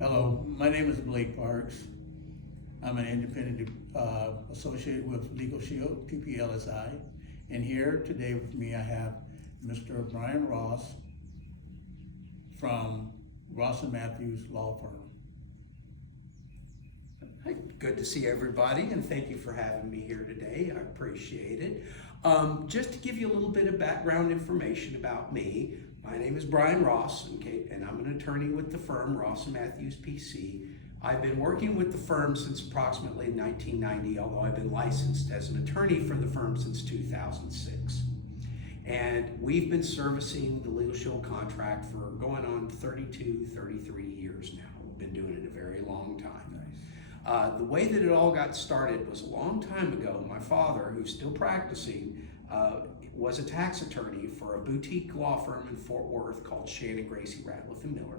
Hello, my name is Blake Parks. I'm an independent associate with Legal Shield, PPLSI. And here today with me I have Mr. Brian Ross from Ross and Mathews Law Firm. Hi, good to see everybody, and thank you for having me here today. I appreciate it. Just to give you a little bit of background information about me, my name is Brian Ross, and I'm an attorney with the firm Ross and Mathews PC. I've been working with the firm since approximately 1990, although I've been licensed as an attorney for the firm since 2006. And we've been servicing the Legal Shield contract for going on 32, 33 years now. We've been doing it a very long time. The way that it all got started was a long time ago. My father, who's still practicing, was a tax attorney for a boutique law firm in Fort Worth called Shannon, Gracie, Ratliff & Miller.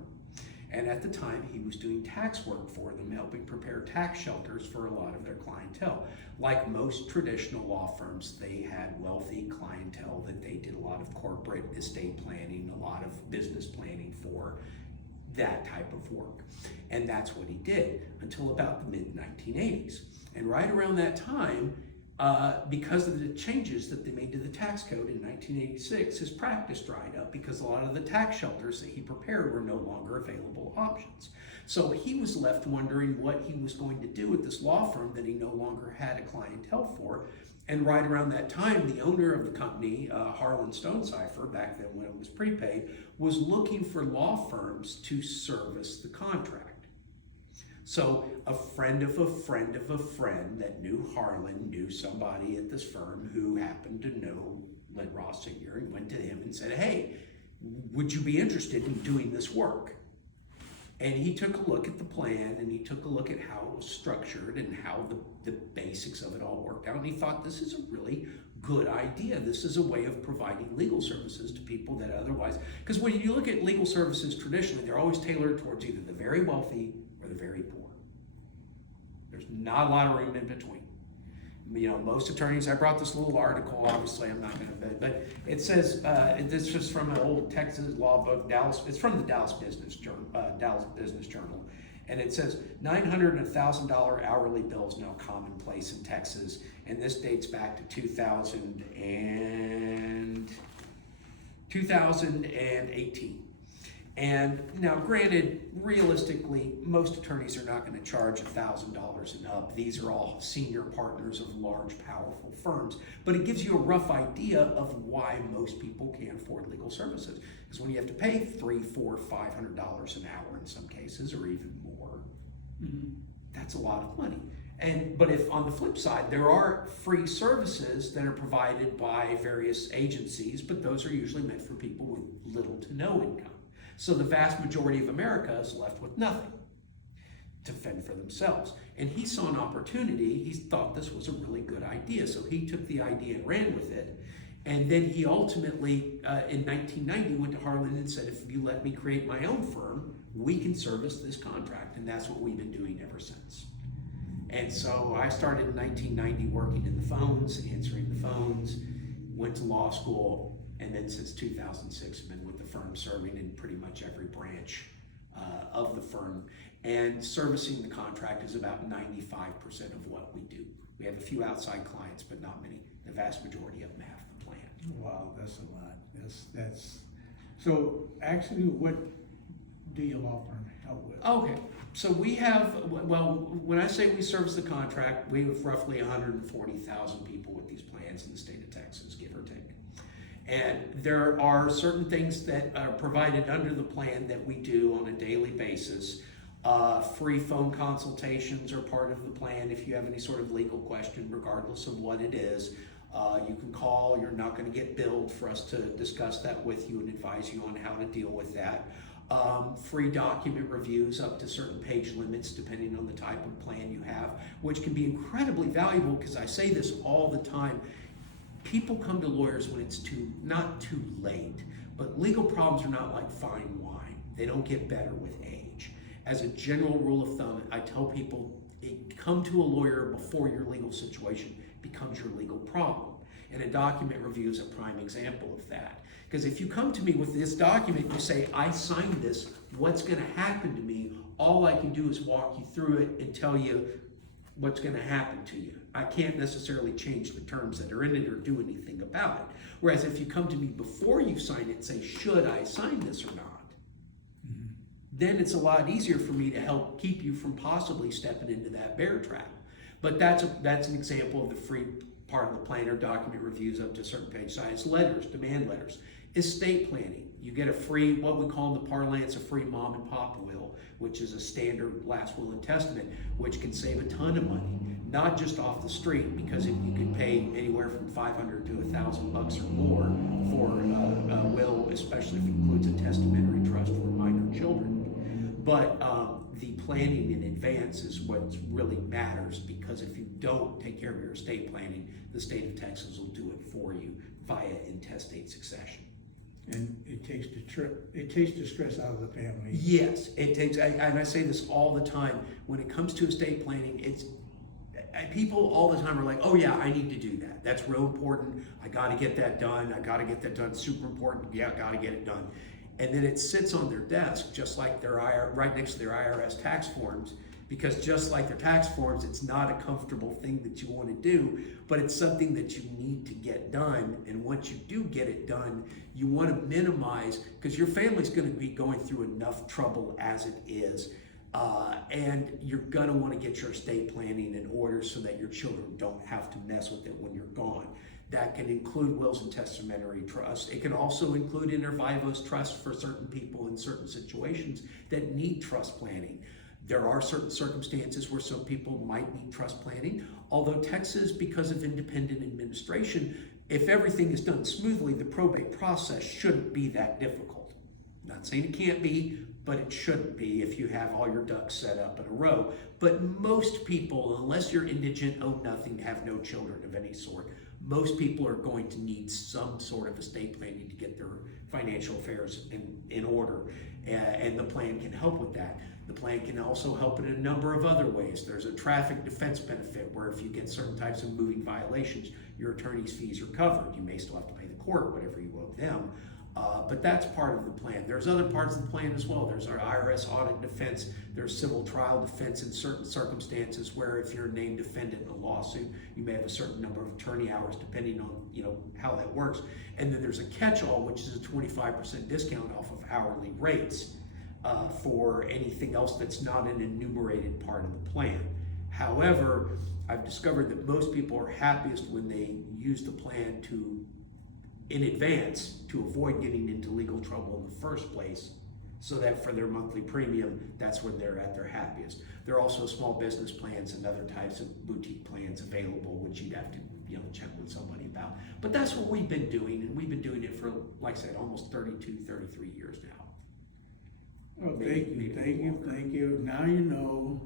And at the time, he was doing tax work for them, helping prepare tax shelters for a lot of their clientele. Like most traditional law firms, they had wealthy clientele that they did a lot of corporate estate planning, a lot of business planning for, that type of work. And that's what he did until about the mid-1980s. And right around that time, because of the changes that they made to the tax code in 1986, his practice dried up because a lot of the tax shelters that he prepared were no longer available options. So he was left wondering what he was going to do with this law firm that he no longer had a clientele for. And right around that time, the owner of the company, Harlan Stonecipher, back then when it was prepaid, was looking for law firms to service the contract. So a friend of a friend of a friend that knew Harlan knew somebody at this firm who happened to know Lynn Ross Sr. and went to him and said, "Hey, would you be interested in doing this work?" And he took a look at the plan, and he took a look at how it was structured and how the basics of it all worked out. And he thought, this is a really good idea. This is a way of providing legal services to people that otherwise, because when you look at legal services traditionally, they're always tailored towards either the very wealthy or the very poor. There's not a lot of room in between. You know, most attorneys, I brought this little article, obviously I'm not going to, but it says, this is from an old Texas law book, it's from the Dallas Business Journal, and it says $900 and $1,000 hourly bills now commonplace in Texas, and this dates back to 2018. And now, granted, realistically, most attorneys are not going to charge $1,000 and up. These are all senior partners of large, powerful firms. But it gives you a rough idea of why most people can't afford legal services. Because when you have to pay $300, $400, $500 an hour in some cases, or even more, that's a lot of money. But if on the flip side, there are free services that are provided by various agencies, but those are usually meant for people with little to no income. So the vast majority of America is left with nothing to fend for themselves. And he saw an opportunity. He thought this was a really good idea. So he took the idea and ran with it. And then he ultimately, in 1990, went to Harlan and said, if you let me create my own firm, we can service this contract. And that's what we've been doing ever since. And so I started in 1990 working in the phones, answering the phones, went to law school, and then since 2006, I've been with the firm serving in pretty much every branch of the firm. And servicing the contract is about 95% of what we do. We have a few outside clients, but not many. The vast majority of them have the plan. Wow, that's a lot. That's so actually, what do your law firm help with? Okay, so we have, well, when I say we service the contract, we have roughly 140,000 people with these plans in the state of Texas, give or take. And there are certain things that are provided under the plan that we do on a daily basis. Free phone consultations are part of the plan. If you have any sort of legal question, regardless of what it is, you can call. You're not going to get billed for us to discuss that with you and advise you on how to deal with that. Free document reviews up to certain page limits depending on the type of plan you have, which can be incredibly valuable because I say this all the time. People come to lawyers when it's not too late, but legal problems are not like fine wine. They don't get better with age. As a general rule of thumb, I tell people, come to a lawyer before your legal situation becomes your legal problem. And a document review is a prime example of that. Because if you come to me with this document, you say, I signed this, what's going to happen to me? all I can do is walk you through it and tell you what's going to happen to you. I can't necessarily change the terms that are in it or do anything about it. Whereas if you come to me before you sign it and say, should I sign this or not? Then it's a lot easier for me to help keep you from possibly stepping into that bear trap. But that's an example of the free part of the plan or document reviews up to a certain page size. Letters, demand letters. Estate planning. You get a free, what we call in the parlance, a free mom and pop will, which is a standard last will and testament, which can save a ton of money. Not just off the street, because if you could pay anywhere from $500 to $1,000 or more for a will, especially if it includes a testamentary trust for minor children. But the planning in advance is what really matters, because if you don't take care of your estate planning, the state of Texas will do it for you via intestate succession. And it takes the stress out of the family. Yes, it takes, and I say this all the time, when it comes to estate planning, people all the time are like, oh yeah, I need to do that. That's real important. I got to get that done. I got to get that done. Super important. Yeah, got to get it done. And then it sits on their desk, just like their right next to their IRS tax forms, because just like their tax forms, it's not a comfortable thing that you want to do, but it's something that you need to get done. And once you do get it done, you want to minimize, because your family's going to be going through enough trouble as it is. And you're going to want to get your estate planning in order so that your children don't have to mess with it when you're gone. That can include wills and testamentary trusts. It can also include inter vivos trusts for certain people in certain situations that need trust planning. There are certain circumstances where some people might need trust planning, although Texas, because of independent administration, if everything is done smoothly, the probate process shouldn't be that difficult. Not saying it can't be, but it shouldn't be if you have all your ducks set up in a row. But most people, unless you're indigent, own nothing, have no children of any sort, most people are going to need some sort of estate planning to get their financial affairs in order. And the plan can help with that. The plan can also help in a number of other ways. There's a traffic defense benefit where if you get certain types of moving violations, your attorney's fees are covered. You may still have to pay the court whatever you owe them. But that's part of the plan. There's other parts of the plan as well. There's our IRS audit defense. There's civil trial defense in certain circumstances where if you're a named defendant in a lawsuit, you may have a certain number of attorney hours depending on how that works. And then there's a catch-all, which is a 25% discount off of hourly rates for anything else that's not an enumerated part of the plan. However, I've discovered that most people are happiest when they use the plan in advance to avoid getting into legal trouble in the first place, so that for their monthly premium, that's when they're at their happiest. There are also small business plans and other types of boutique plans available, which you'd have to check with somebody about. But that's what we've been doing, and we've been doing it for, like I said, almost 32, 33 years now. Oh, thank you. Now you know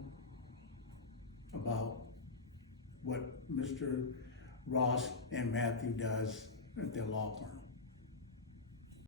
about what Mr. Ross and Matthew does at their law firm.